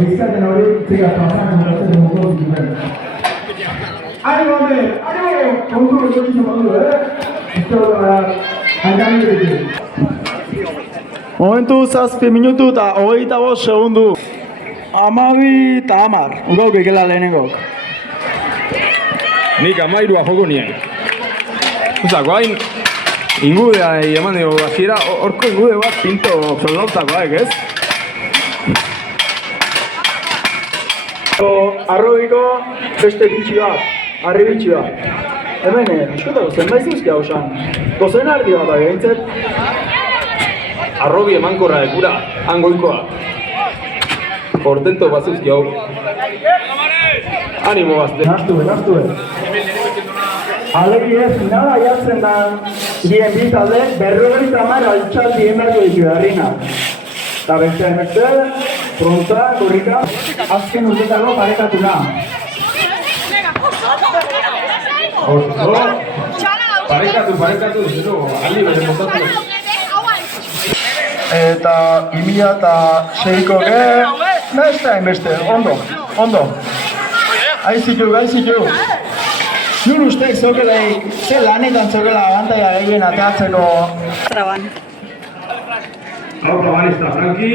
bizkaten hori zega pasan kontatzen modu zuen. Ánimo, ánimo, kontu etorkizun modu, Esto hankamik Momentu 7 minutu eta 25 segundu. 12 eta 10. Ugauk ikela lehenengok. Nik 13 joko nien. Osa, guain ingudea eman dugu hasiera horko ingude bat pinto soldautakoak, ez? Arrobiko beste bitxi bat, harri bitxi bat. Hemen, eskutako zenbait zuzki hau san. Gozen ardi bat agintzet. Arrobi emankorra ekura, hangoikoa. Portento bazuzki hau. Animo bazte. Nastue. Aleki ez, finala jartzen da bien bi talde, 50 altxaldi emarko ditu harrina. Eta beste emekte, pronta, korrika, azken urtetako parekatu da. Parekatu, zero, aldi bere motatu. Eta 2006ko nesta hainbeste, ondo. Aizitu. Nun ustek zokelaik, ze lanetan zokela abantaia gehien ateatzeko... Traban. Hau trabanista, Franki.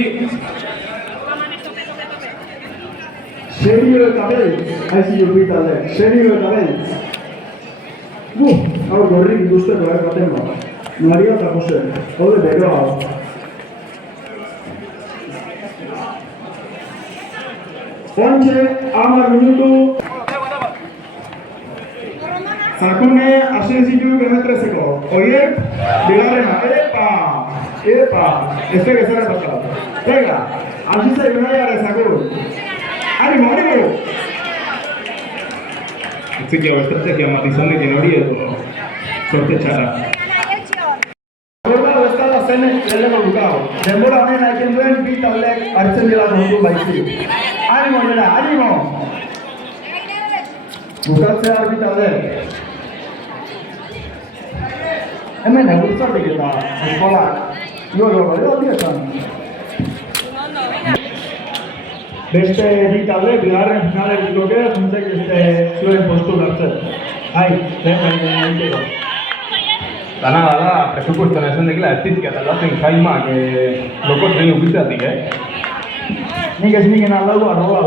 Serio eta beltz, aizitu bitalde, serio eta beltz. Hau gorrik guzteko baten bat. Maria eta Jose, haude beroa hau. Ontxe, 10 minutu. Zakune, asien zitu gemetrezeko. Oiek, bigarrena, epa, ez teke zara pasau. Venga, asizai benaiare zakun. Animo! Itzik jau estrategia matizonekin hori edo sorte txarra. Gorda bestala zen lehenko dukau. Denbora honen aiken duen bi taldek hartzen dela kontu baizik. Animo! Bukatzea bi taldek. Hemen egurtzatik eta eskolak. Gero dietan. Beste bi talde, bigarren finale dituke, juntzek zuen postu hartzen. Lehen egiteko. Dana da, presupuestoan esan dekela ez dizkia eta aldatzen jaimak loko tren ukitzatik, Nik ez nigen aldago arroba,